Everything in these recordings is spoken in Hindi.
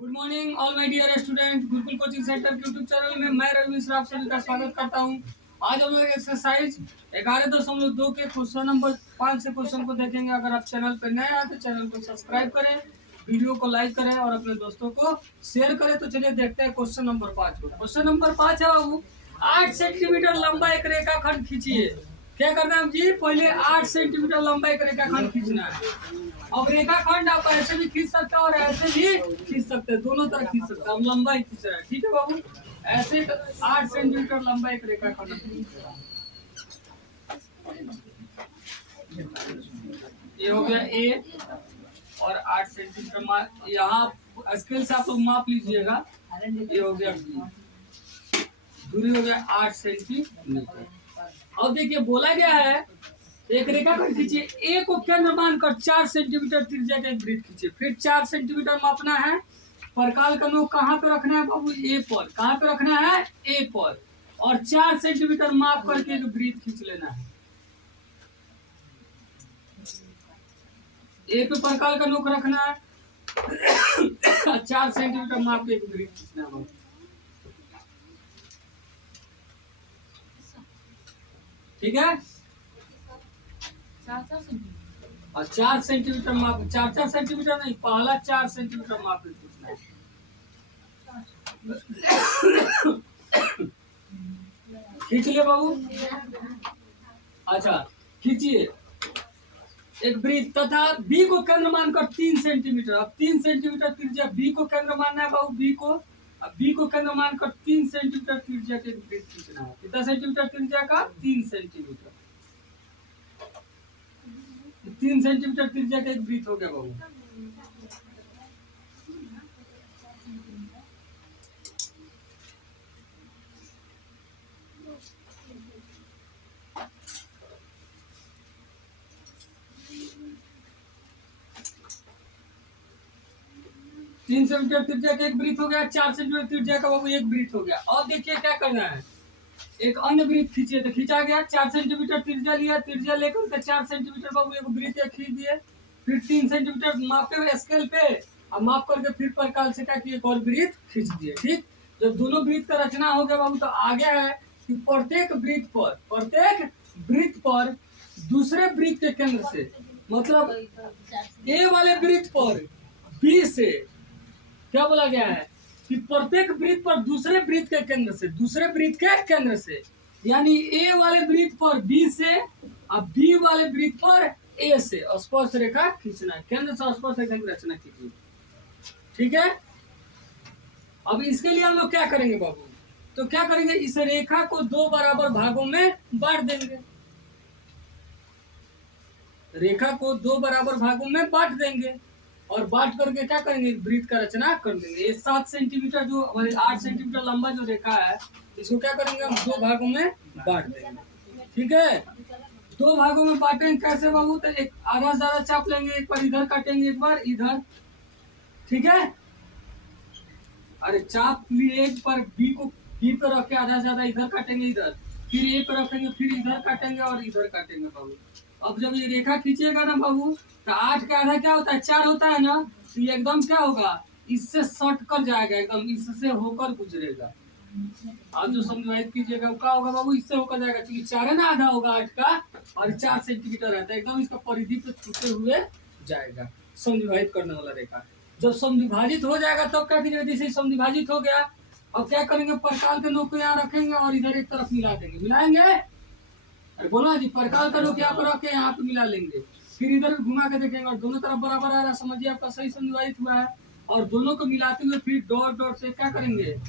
Good morning all my dear student. Gurukul coaching centre के यूट्यूब चैनल में मैं रवि मिश्रा आप सभी का स्वागत करता हूं। आज हम लोग एक्सरसाइज 11.2 के क्वेश्चन नंबर 5 से क्वेश्चन को देखेंगे। अगर आप चैनल पर नए आए तो चैनल को सब्सक्राइब करें, वीडियो को लाइक करें और अपने दोस्तों को शेयर करें। तो चलिए देखते हैं क्वेश्चन नंबर 5 को। क्वेश्चन नंबर 5 है बाबू, 8 सेंटीमीटर लंबा एक रेखाखंड खींचिए। क्या करना है जी? पहले 8 सेंटीमीटर लंबा एक रेखाखंड खींचना है। अब रेखाखंड आप ऐसे भी खींच सकते हैं और ऐसे भी खींच सकते हैं, दोनों तरह खींच सकते हैं। हम लंबा ही खींच रहे हैं, ठीक है बाबू। ऐसे 8 सेंटीमीटर लंबा एक रेखाखंड खींच रहा है। ये हो गया ए और 8 सेंटीमीटर माप यहाँ स्केल से आप लोग माप लीजिएगा। ये हो गया बी, दूरी हो गया 8 सेंटीमीटर। अब देखिए बोला गया है एक रेखाखंड खींचिए, ए को केंद्र मानकर 4 सेंटीमीटर त्रिज्या का एक वृत्त खींचिए। फिर 4 सेंटीमीटर मापना है। परकाल का नोक कहाँ पे रखना है बाबू? ए पर। कहाँ पे रखना है? ए पर। और 4 सेंटीमीटर माप करके एक वृत्त खींच लेना है। ए पे परकाल का नोक रखना है, 4 सेंटीमीटर माप के एक वृत्त खींचना है। ठीक है, और 4 सेंटीमीटर माप, 4 सेंटीमीटर नहीं, पहला 4 सेंटीमीटर माप खींचना है। खींच लिया बाबू। अच्छा खींचिए एक वृत्त तथा बी को केंद्र मानकर 3 सेंटीमीटर। अब 3 सेंटीमीटर त्रिज्या बी को केंद्र मानना है बाबू, बी को। अब बी को केंद्र मानकर 3 सेंटीमीटर त्रिज्या के वृत्त खींचना है। कितना सेंटीमीटर त्रिज्या का? 3 सेंटीमीटर। 3 सेंटीमीटर त्रिज्या का एक वृत्त हो गया बाबू। 3 सेंटीमीटर त्रिज्या का एक वृत्त हो गया, 4 सेंटीमीटर त्रिज्या का बाबू एक वृत्त हो गया। और देखिए क्या करना है, एक अन्य वृत्त खींचिए। तो खींचा गया, 4 सेंटीमीटर त्रिज्या लिया, त्रिज्या लेकर के 4 सेंटीमीटर बाबू एक वृत्त खींच दिए। फिर 3 सेंटीमीटर मापे हुए स्केल पे और माप करके फिर परकाल से क्या किए, एक और वृत्त खींच दिए। ठीक, जब दोनों वृत्त का रचना हो गया बाबू तो आगे है कि प्रत्येक वृत्त पर दूसरे वृत्त के केंद्र से, मतलब ए वाले वृत्त पर बी से क्या बोला गया है कि प्रत्येक वृत्त पर दूसरे वृत्त के केंद्र से, यानी ए वाले वृत्त पर बी से और बी वाले वृत्त पर ए से स्पर्श रेखा खींचना है। केंद्र से स्पर्श रेखा की रचना कीजिए। ठीक है, अब इसके लिए हम लोग क्या करेंगे बाबू? तो क्या करेंगे, इस रेखा को 2 बराबर भागों में बांट देंगे। रेखा को 2 बराबर भागों में बांट देंगे और बांट करके क्या करेंगे, वृत्त का रचना कर देंगे। ये 7 सेंटीमीटर जो हमारे 8 सेंटीमीटर लंबा जो रेखा है, इसको क्या करेंगे, हम 2 भागों में बांट देंगे। ठीक है, 2 भागों में बांटेंगे कैसे बाबू? तो एक आधा ज्यादा चाप लेंगे, एक बार इधर काटेंगे, एक बार इधर। ठीक है, अरे चाप लिए पर बी को बी पे रख के आधा ज्यादा इधर काटेंगे, इधर फिर ए पे रखेंगे, फिर इधर काटेंगे और इधर काटेंगे बाबू। अब जब ये रेखा खींचेगा ना बाबू तो 8 का आधा क्या होता है, 4 होता है ना, तो ये एकदम क्या होगा, इससे सट कर जाएगा, एकदम इससे होकर गुजरेगा। आप जो समझाइए कीजिएगा क्या होगा बाबू, इससे होकर जाएगा, क्योंकि 4 है ना, आधा होगा 8 का और 4 सेंटीमीटर रहता है, एकदम इसका परिधि पे छूते हुए जाएगा समविभाजित करने वाला रेखा। जब समविभाजित हो जाएगा तब क्या कीजिएगा, जैसे समविभाजित हो गया अब क्या करेंगे, परकाल के नोक को यहाँ रखेंगे और इधर एक तरफ मिला देंगे। मिलाएंगे, अरे बोलो जी, परकाल का नोक यहाँ पर रख के यहाँ पे मिला लेंगे, फिर इधर घुमा के देखेंगे और दोनों तरफ बराबर आ रहा, समझिए आपका सही समविभाजित हुआ है। और दोनों को मिलाते हुए फिर डॉट डॉट से क्या करेंगे,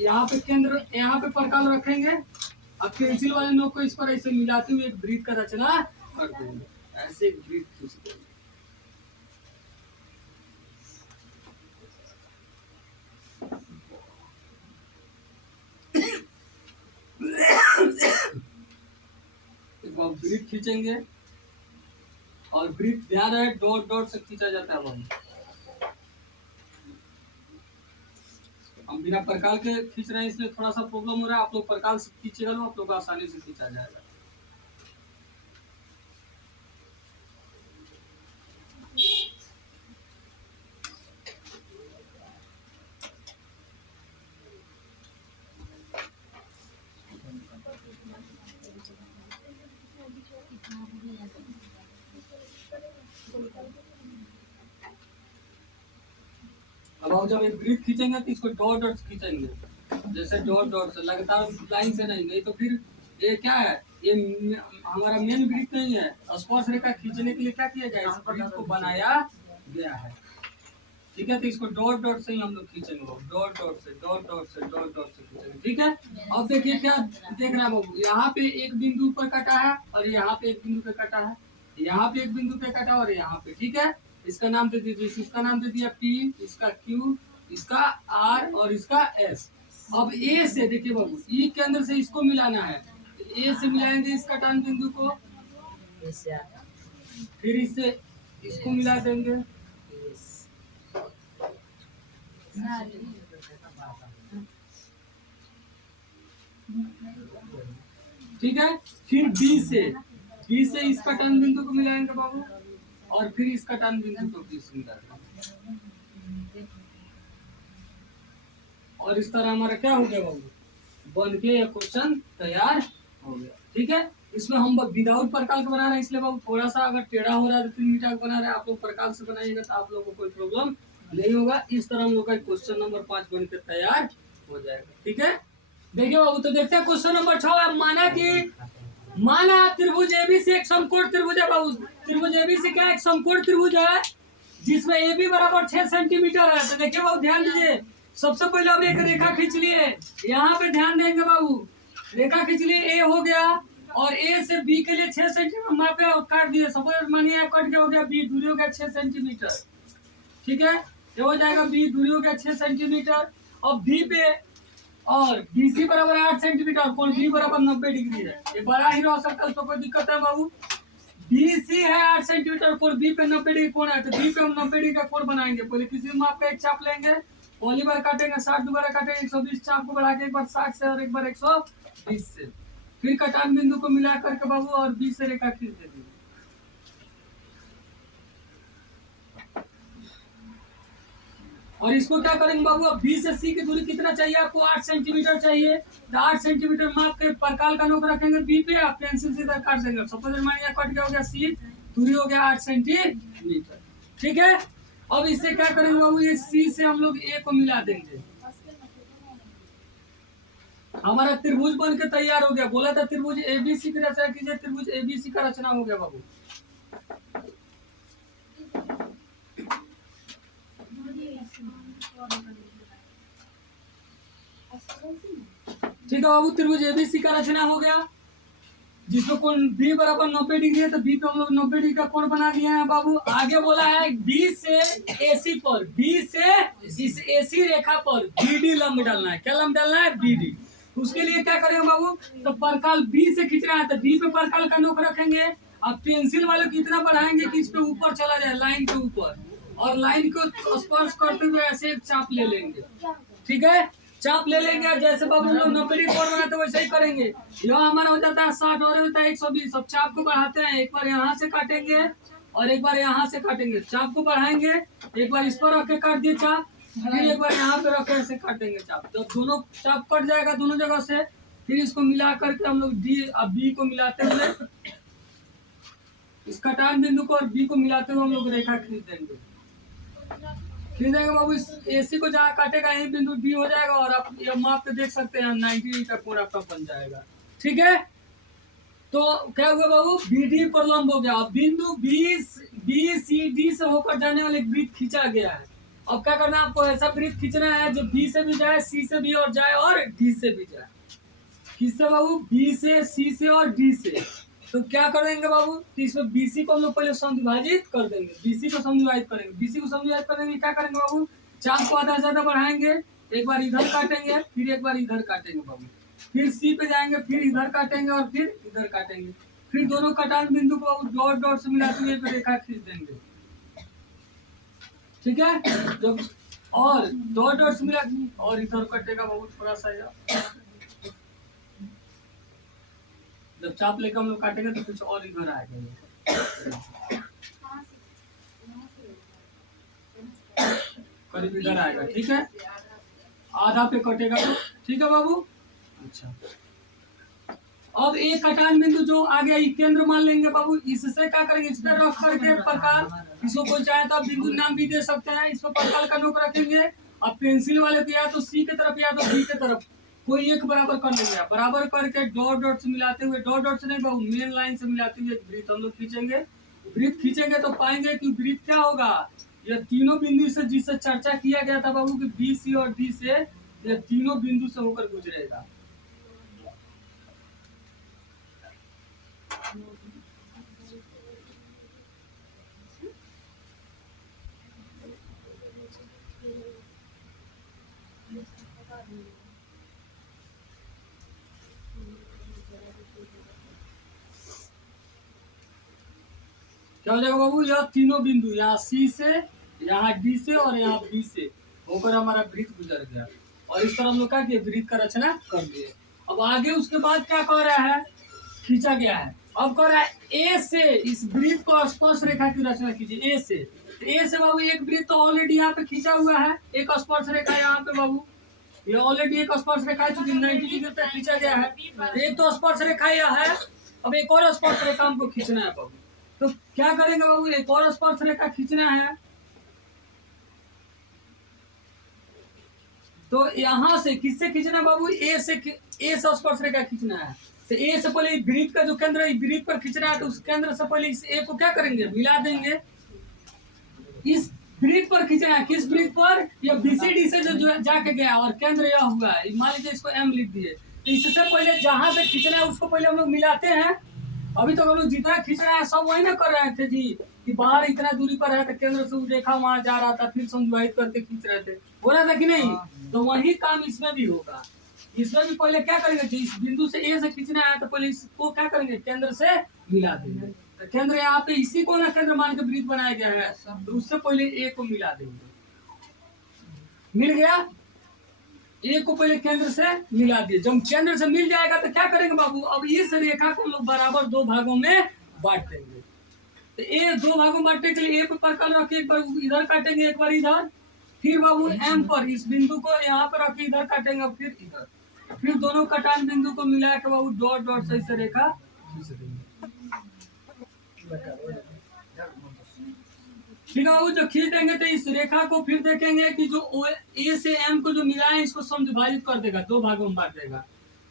यहाँ पे केंद्र, यहाँ पे परकाल रखेंगे। अब पेंसिल वाले नोक को इस पर ऐसे मिलाते हुए एक वृत्त का रचना कर देंगे। ऐसे एक वृत्त खींच देंगे। वृत्त खींचेंगे और वृत्त ध्यान रहे डॉट डॉट से खींचा जाता है। हम बिना परकाल के खींच रहे हैं इसलिए थोड़ा सा प्रॉब्लम हो रहा है। आप लोग परकाल से खींचेगा तो आप लोग आसानी से खींचा जाएगा। अब हम जब एक वृत्त खींचेंगे तो इसको डॉट डॉट खींचेंगे, जैसे डॉट डॉट से लगातार लाइन से नहीं तो फिर ये क्या है, ये हमारा मेन वृत्त नहीं है। स्पर्श रेखा खींचने के लिए क्या किया जाए, इस वृत्त को बनाया गया है। ठीक है, तो इसको डॉट डॉट से ही हम लोग खींचेंगे, डॉट डॉट से डॉट डॉट से डॉट डॉट से खींचेंगे। ठीक है, अब देखिए क्या देख रहा है बाबू, यहाँ पे एक बिंदु पर कटा है और यहाँ पे एक बिंदु पे कटा है, यहाँ पे एक बिंदु पे कटा और यहाँ पे। ठीक है, इसका नाम दे दीजिए, इसका नाम दे दिया P, इसका Q, इसका R और इसका S। अब A से देखिए बाबू, E केंद्र से इसको मिलाना है, A से मिलाएंगे इस कटान बिंदु को, फिर इससे इसको मिला देंगे। ठीक है, फिर बी से इस कटान बिंदु को मिलाएंगे बाबू और फिर इस कटान बिंदु को बी से मिलाएंगे और इस तरह हमारा क्या हो गया बाबू, बन के यह क्वेश्चन तैयार हो गया। ठीक है, इसमें हम विदाउट प्रकाल का बना रहे हैं, इसलिए बाबू थोड़ा सा अगर टेढ़ा हो रहा है तो 3 मीटर का बना रहे हैं, आप लोग प्रकाल से बनाइएगा तो आप लोगों को कोई प्रॉब्लम नहीं होगा। इस तरह हम लोग का क्वेश्चन नंबर 5 बन के तैयार हो जाएगा। ठीक है, देखिए बाबू, तो देखते हैं क्वेश्चन नंबर 6। माना त्रिभुज एबीसी एक समकोण त्रिभुज है बाबू। त्रिभुज एबीसी क्या एक समकोण त्रिभुज है जिसमें AB बराबर 6 सेंटीमीटर है। तो देखिए बाबू, ध्यान दीजिए, सबसे पहले हम एक रेखा खींच लिए, यहाँ पे ध्यान देंगे बाबू, रेखा खींच लिए, A हो गया और A से B के लिए 6 सेंटीमीटर मापे और काट दिए। सपोज मानिए कट गया, हो गया B, दूरी हो गया 6 सेंटीमीटर। ठीक है, ये हो जाएगा B, दूरी हो गया 6 सेंटीमीटर। अब B पे और BC बराबर 8 सेंटीमीटर, कोण B बराबर 90 डिग्री है। ये बड़ा ही रह सकता है, तो कोई दिक्कत है बाबू। BC है 8 सेंटीमीटर, कोण B पे 90 डिग्री कोण है, तो B पे हम 90 डिग्री का कोण बनाएंगे। पहले किसी माप का एक चाप लेंगे, पहली बार काटेंगे 60, दोबारा काटेंगे 120, चाप को बढ़ा के एक बार 60 से और एक बार 120 से, फिर कटान बिंदु को मिला करके बाबू और B से रेखा खींच देंगे। और इसको क्या करेंगे बाबू, अब B से C की दूरी कितना चाहिए आपको, 8 सेंटीमीटर चाहिए। तो 8 सेंटीमीटर माप के प्रकाल का नोक रखेंगे B पे, आप पेंसिल से इधर काट देंगे। सपोज मानिए कट गया, हो गया C, दूरी हो गया 8 सेंटीमीटर। ठीक है, अब इससे क्या करेंगे बाबू, ये C से हम लोग A को मिला देंगे। हमारा त्रिभुज बन के तैयार हो गया। बोला था त्रिभुज ABC की रचना कीजिए, त्रिभुज ABC का रचना हो गया बाबू। ठीक है बाबू, त्रिभुज ABC का रचना हो गया, जिसमें कोण B बराबर 90 डिग्री है, तो B पे हम लोग 90 डिग्री का कोण बना दिए हैं बाबू। आगे बोला है B से AC पर, B से इस AC रेखा पर BD लंब डालना है। क्या लंब डालना है, BD। उसके लिए क्या करेंगे बाबू, तो प्रकाल B से खींचना है, तो B पे प्रकाल का नोक रखेंगे। अब पेंसिल वाले को इतना बढ़ाएंगे कि इस पे ऊपर चला जाए, लाइन के ऊपर, और लाइन को स्पर्श करते हुए ऐसे एक चाप ले लेंगे। ठीक है, चाप ले लेंगे, जैसे बाबू लोग 90 डिग्री कोण बनाते हैं वैसे ही करेंगे। यहाँ हमारा हो जाता है 60 और होता है 120। अब चाप को बढ़ाते हैं, एक बार यहाँ से काटेंगे और एक बार यहाँ से काटेंगे। चाप को बढ़ाएंगे, एक बार इस पर रख के काट दिए चाप, फिर एक बार यहाँ पे रख के ऐसे काटेंगे चाप। तो दोनों चाप कट जाएगा दोनों जगह से, फिर इसको मिला करके हम लोग B को मिलाते हुए, इस कटान बिंदु को और B को मिलाते हुए हम लोग रेखा खींच देंगे। खींच देंगे बाबू, इस AC को जहाँ काटेगा यही बिंदु D हो जाएगा और आप ये माप के देख सकते हैं 90 का कोण आपका बन जाएगा। ठीक है, तो क्या हुआ बाबू, BD पर लंब हो गया। अब बिंदु BCD से होकर जाने वाले वृत्त खींचा गया है। अब क्या करना है आपको, ऐसा वृत्त खींचना है जो B से भी जाए, C से भी और जाए और D से भी जाए। किससे बाबू, B से, C से और D से। तो क्या करेंगे बाबू, तो इसमें BC को हम लोग पहले समविभाजित कर देंगे। BC को समविभाजित करेंगे, BC को समविभाजित करेंगे, क्या करेंगे बाबू, चाप को आधा से ज्यादा बढ़ाएंगे, एक बार इधर काटेंगे, फिर एक बार इधर काटेंगे बाबू, फिर C पे जाएंगे, फिर इधर काटेंगे और फिर इधर काटेंगे, फिर दोनों कटान बिंदु को डॉट डॉट से मिलाते हुए एक रेखा खींच देंगे। ठीक है, जब और डॉट डॉट से मिला और इधर कटेगा बाबू थोड़ा सा यार, जब चाप लेकर हम लोग काटेंगे तो कुछ और इधर आएगा, करीब इधर आएगा। ठीक है, आधा पे कटेगा तो। ठीक है बाबू, अच्छा अब एक कटान बिंदु जो आ गया ये केंद्र मान लेंगे बाबू। इससे क्या करेंगे, इस पर रख करके प्रकार, इसको कोई चाहे तो आप बिंदु नाम भी दे सकते हैं। इसको प्रकार का नोक रखेंगे। अब पेंसिल वाले को या तो सी की तरफ या तो बी की तरफ कोई एक बराबर कर लेंगे। बराबर करके डॉट डॉट से मिलाते हुए, डॉट डॉट से नहीं बाबू मेन लाइन से मिलाते हुए वृत्त हम लोग खींचेंगे। वृत्त खींचेंगे तो पाएंगे कि वृत्त क्या होगा, यह तीनों बिंदु से जिससे चर्चा किया गया था बाबू कि बी सी और डी से, यह तीनों बिंदु से होकर गुजरेगा। क्या हो जाएगा बाबू, यह तीनों बिंदु यहाँ सी से, यहाँ डी से और यहाँ बी से होकर हमारा वृत्त गुजर गया। और इस तरह हम लोग क्या किए, वृत्त का रचना कर दिए। अब आगे उसके बाद क्या कह रहा है, खींचा गया है। अब कह रहा है ए से इस वृत्त को स्पर्श रेखा की रचना कीजिए। ए से, तो ए से बाबू एक वृत्त तो ऑलरेडी यहाँ पे खींचा हुआ है, एक स्पर्श रेखा यहाँ पे बाबू, ये ऑलरेडी एक स्पर्श रेखा है चूंकि 90 डिग्री तक खींचा गया है। एक तो स्पर्श रेखा यह है, अब एक और स्पर्श रेखा हमको खींचना है बाबू। तो क्या करेंगे बाबू, एक और स्पर्श रेखा खींचना है। तो यहाँ से किससे खींचना बाबू, ए से स्पर्श रेखा खींचना है। तो ए से पहले वृत्त का जो केंद्र है वृत्त पर खींचना है, तो उस केंद्र से पहले इस ए को क्या करेंगे, मिला देंगे। इस वृत्त पर खींचना है, किस वृत्त पर, ये बीसीडी से जो जाके गया और केंद्र यह हुआ है, मान लीजिए इसको एम लिख दिए। तो इससे पहले जहां से खींचना है उसको पहले हम लोग मिलाते हैं। अभी तो हम लोग जितना खींच रहे हैं सब वही ना कर रहे थे जी, कि बाहर इतना दूरी पर है तो केंद्र से रेखा वहां जा रहा था, फिर संयुक्त करके खींच रहे थे, हो रहा था कि नहीं। तो वही काम इसमें भी होगा। इसमें भी पहले क्या करेंगे, इस बिंदु से ए से खींचना है तो पहले इसको क्या करेंगे, केंद्र से मिला देंगे। तो केंद्र यहाँ पे इसी को ना केंद्र मान के वृत्त बनाया गया है, तो उससे पहले ए को मिला देंगे। मिल गया, ए को पहले केंद्र से मिला दिए। जब केंद्र से मिल जाएगा तो क्या करेंगे बाबू, अब इस रेखा को हम लोग बराबर दो भागों में बांट देंगे। तो ए दो भागों में बांटने के लिए ए पे प्रकार रख के एक बार इधर काटेंगे, एक बार इधर, फिर बाबू एम पर इस बिंदु को यहाँ पर रख के इधर काटेंगे, फिर इधर, फिर दोनों कटान बिंदु को मिला के बाबू डॉट डॉट से इस रेखा खींच देंगे। ठीक है बाबू, जो खींच देंगे तो इस रेखा को फिर देखेंगे कि जो ए से एम को जो मिला है इसको समविभाजित कर देगा, दो भागों में बांट देगा।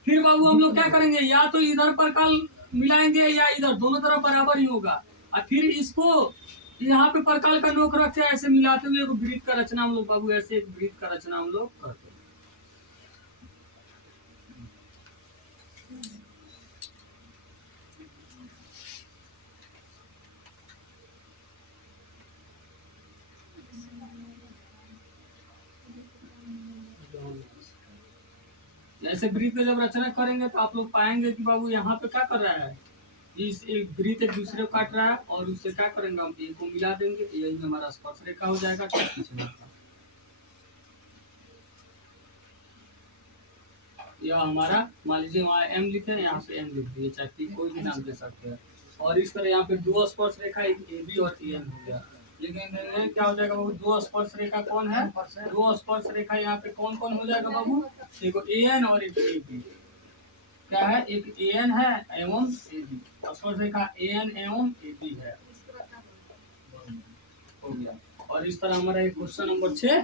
फिर बाबू हम लोग क्या करेंगे, या तो इधर प्रकार मिलाएंगे या इधर, दोनों तरफ बराबर ही होगा। और फिर इसको यहाँ पे प्रकार का नोक रख के ऐसे मिलाते हुए एक वृत्त का रचना हम लोग बाबू, ऐसे एक वृत्त का रचना हम लोग करते हैं। ऐसे वृत्त का जब रचना करेंगे तो आप लोग पाएंगे कि बाबू यहाँ पे क्या कर रहा है, इस एक वृत्त एक दूसरे को काट रहा है और उससे क्या करेंगे, हम ए को मिला देंगे, यही हमारा स्पर्श रेखा हो जाएगा। यह हमारा, मान लीजिए वहाँ एम लिखे, यहाँ से एम लिख दिए, चाहे कोई भी नाम दे सकते हैं। और इस तरह यहाँ पे दो स्पर्श रेखा, एक ए बी और ए एन हो गया। लेकिन क्या हो जाएगा बाबू, दो स्पर्श रेखा कौन है, दो स्पर्श रेखा यहाँ पे कौन कौन हो जाएगा बाबू, एक ए एन और एक ए बी। क्या है, एक ए एन है एवं ए बी, स्पर्श रेखा ए एन एवं ए बी है, हो गया। और इस तरह हमारा एक क्वेश्चन नंबर 6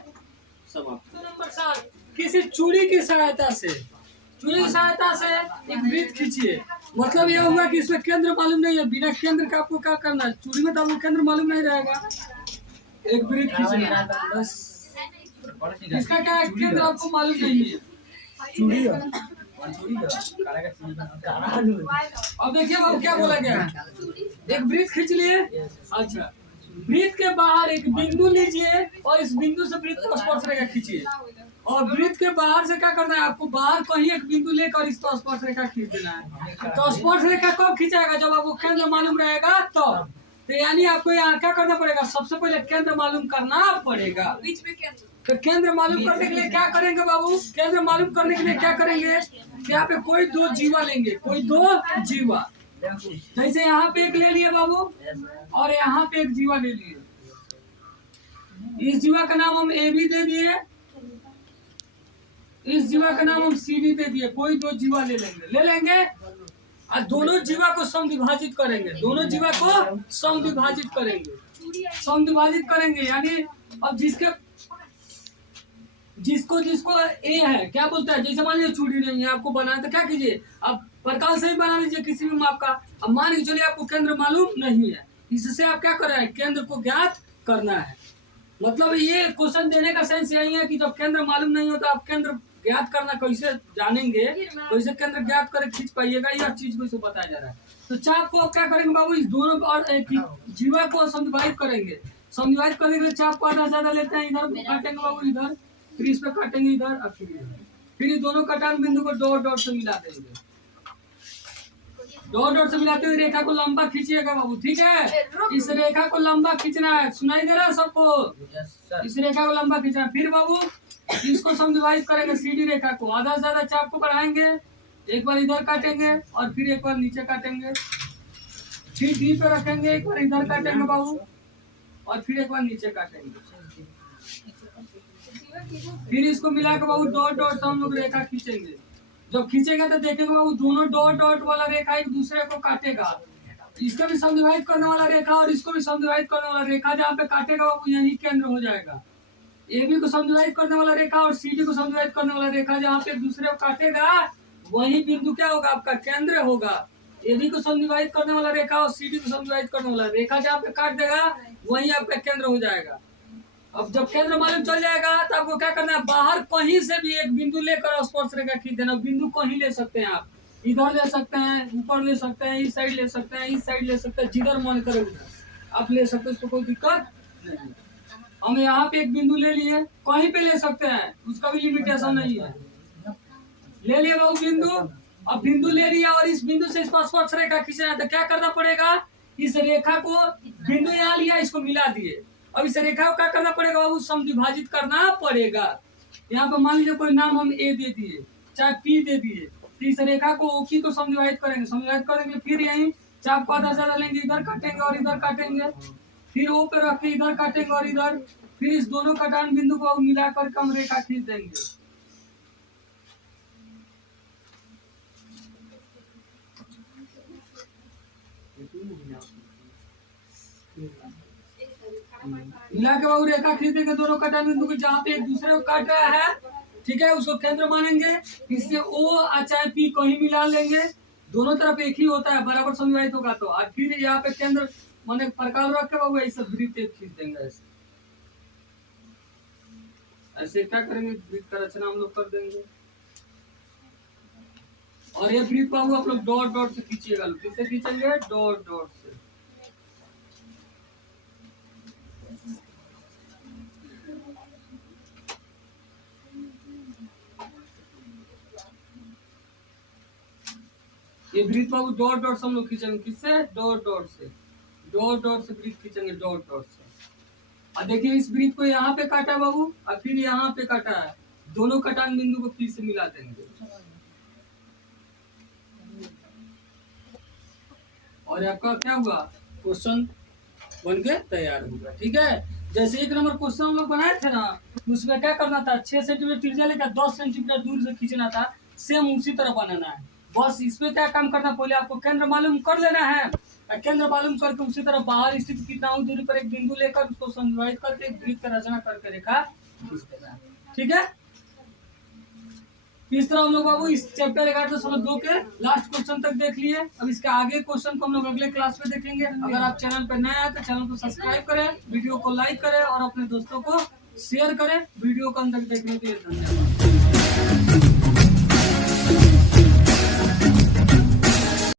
समाप्त। नंबर 7, किसी चूड़ी की सहायता से, चूड़ी की सहायता से एक वृत्त खींचिए। मतलब यह हुआ कि इसमें केंद्र मालूम नहीं है, बिना केंद्र का आपको क्या करना है, चूड़ी में तो आपको केंद्र मालूम नहीं रहेगा, एक वृत्त खींचना है बस। इसका क्या है, केंद्र आपको मालूम नहीं है, चूड़ी अब देखिए बाबू क्या बोला गया है, एक वृत्त खींच लिए। अच्छा, वृत्त के बाहर एक बिंदु लीजिए और इस बिंदु से वृत्त को स्पर्श रेखा खींचिए। और वृत्त के बाहर से क्या करना है, आपको बाहर कहीं एक बिंदु लेकर इसको स्पर्श रेखा खींच देना है। तो स्पर्श रेखा कब खींचाएगा, जब आपको केंद्र मालूम रहेगा तब। तो यानी आपको यहाँ क्या करना पड़ेगा, सबसे पहले केंद्र मालूम करना पड़ेगा। बीच में केंद्र, तो केंद्र मालूम करने के लिए क्या करेंगे बाबू, केंद्र मालूम करने के लिए क्या करेंगे, यहाँ पे कोई दो जीवा लेंगे, कोई दो जीवा, जैसे यहाँ पे एक ले लिए बाबू और यहाँ पे एक जीवा ले लिए। इस जीवा का नाम हम ए बी दे दिए, इस जीवा का नाम हम सी डी दे दिए। कोई दो जीवा ले लेंगे और दोनों जीवा को समविभाजित करेंगे, दोनों जीवा को समविभाजित करेंगे, समविभाजित करेंगे। यानी अब जिसको ए है क्या बोलता है, जैसे मान लीजिए चूड़ी नहीं है आपको बनाना, तो क्या कीजिए आप प्रकाश से ही बना लीजिए किसी भी माप का। अब मान के चलिए आपको केंद्र मालूम नहीं है, इससे आप क्या कर रहे हैं, केंद्र को ज्ञात करना है। मतलब ये क्वेश्चन देने का सेंस यही है कि जब केंद्र मालूम नहीं होता आप केंद्र ज्ञात करना कैसे जानेंगे, कैसे केंद्र ज्ञात कर खींच पाइएगा, यह चीज को बताया जा रहा है। तो चाप को क्या करेंगे बाबू, इस दोनों और जीवा को समविभाजित करेंगे, समविभाजित करने के चाप को आधा ज्यादा लेते हैं, इधर काटेंगे बाबू इधर, फिर इस पे काटेंगे इधर, और फिर ये दोनों कटान बिंदु को डॉट डॉट से मिला देंगे, डॉट डॉट से मिलाते हुए रेखा को लंबा खींचिएगा बाबू, ठीक है। इस रेखा को लंबा खींचना है, सुनाई दे रहा है सबको, इस रेखा को लंबा खींचना है। फिर बाबू इसको समविभाजित करेंगे, सीधी रेखा को आधा ज्यादा चाप को बढ़ाएंगे, एक बार इधर काटेंगे और फिर एक बार नीचे काटेंगे, फिर डी पे रखेंगे, एक बार इधर काटेंगे बाबू और फिर एक बार नीचे काटेंगे, फिर इसको मिला के बाबू डॉट डॉट से हम लोग रेखा खींचेंगे। जब खींचेंगे तो देखेंगे बाबू दोनों डॉट डॉट वाला रेखा एक दूसरे को काटेगा, इसको भी समविभाजित करने वाला रेखा और इसको भी समविभाजित करने वाला रेखा, जहाँ पे काटेगा बाबू यही केंद्र हो जाएगा। AB को समविभाजित करने वाला रेखा और CD को समविभाजित करने वाला रेखा, जहाँ पे एक दूसरे को काटेगा वही बिंदु क्या होगा, आपका केंद्र होगा। AB को समविभाजित करने वाला रेखा और CD को समविभाजित करने वाला रेखा जहाँ पे काट देगा वही आपका केंद्र हो जाएगा। अब जब केंद्र मालूम चल जाएगा तो आपको क्या करना है, बाहर कहीं से भी एक बिंदु लेकर स्पर्श रेखा खींच देना। बिंदु कहीं ले सकते हैं आप, इधर ले सकते हैं, ऊपर ले सकते हैं, इस साइड ले सकते हैं, इस साइड ले सकते हैं, जिधर मन करे उधर आप ले सकते हैं, उसको कोई दिक्कत नहीं। हम यहाँ पे एक बिंदु ले लिए, कहीं पे ले सकते हैं, उसका भी लिमिटेशन नहीं है। ले लिए वो बिंदु, अब बिंदु ले लिया और इस बिंदु से स्पर्श रेखा खींचना है तो क्या करना पड़ेगा, इस रेखा को बिंदु यहाँ लिया, इसको मिला दिए, अब इस रेखा को क्या करना पड़ेगा बाबू, समविभाजित करना पड़ेगा। यहाँ पे मान लीजिए कोई नाम हम ए दे दिए चाहे पी दे दिए, तो इस रेखा को ओकी को समविभाजित करेंगे, समविभाजित करेंगे, फिर यही चाप को आधा ज्यादा लेंगे, इधर काटेंगे और इधर काटेंगे, फिर ओ पे रख के इधर काटेंगे और इधर, फिर इस दोनों कटान बिंदु को मिला कर हम रेखा खींच देंगे। मिला के बाबू रेखा खींच देंगे दोनों कटान बिंदु को, जहाँ पे एक दूसरे को काट रहा है, ठीक है, उसको केंद्र मानेंगे। इससे O चाहे P कहीं मिला लेंगे, दोनों तरफ एक ही होता है, बराबर समविभाजित होगा तो। और फिर यहाँ पे केंद्र माने प्रकार रख के बाबू ऐसे वृत्त खींच देंगे, ऐसे ऐसे क्या करेंगे, वृत्त का रचना हम लोग कर देंगे। और ये वृत्त बाबू आप लोग डॉट डॉट से खींचिएगा, किससे खींचेंगे, डॉट डॉट से। ये वृत्त बाबू डॉट डॉट से हम लोग खींचेंगे, किससे, डॉट डॉट से, डॉट डॉट से वृत्त खींचेंगे, डॉट डॉट से। और देखिए इस वृत्त को यहाँ पे काटा बाबू और फिर यहाँ पे काटा है, दोनों कटान बिंदु को फिर से मिला देंगे और आपका क्या हुआ, क्वेश्चन बन के तैयार होगा। ठीक है, जैसे 1 नंबर क्वेश्चन हम लोग बनाए थे ना, उसमें क्या करना था, 6 सेंटीमीटर त्रिज्या लेकर 10 सेंटीमीटर दूर से खींचना था, सेम उसी तरह बनाना है। बस इसमें क्या काम करना, पहले आपको केंद्र मालूम कर लेना है, केंद्र मालूम करके उसी तरह बाहर स्थित कितना दूरी पर एक बिंदु लेकर उसको समविभाजित करके एक वृत्त का रचना करके रेखा खींच देना। ठीक है, इस तरह हम लोग बाबू इस चैप्टर 11.2 के लास्ट क्वेश्चन तक देख लिए। अब इसके आगे क्वेश्चन को हम लोग अगले क्लास में देखेंगे। अगर आप चैनल पर नए आए तो चैनल को सब्सक्राइब करें, वीडियो को लाइक करें और अपने दोस्तों को शेयर करें। वीडियो को अंत तक देखने के लिए धन्यवाद।